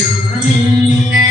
Chúa!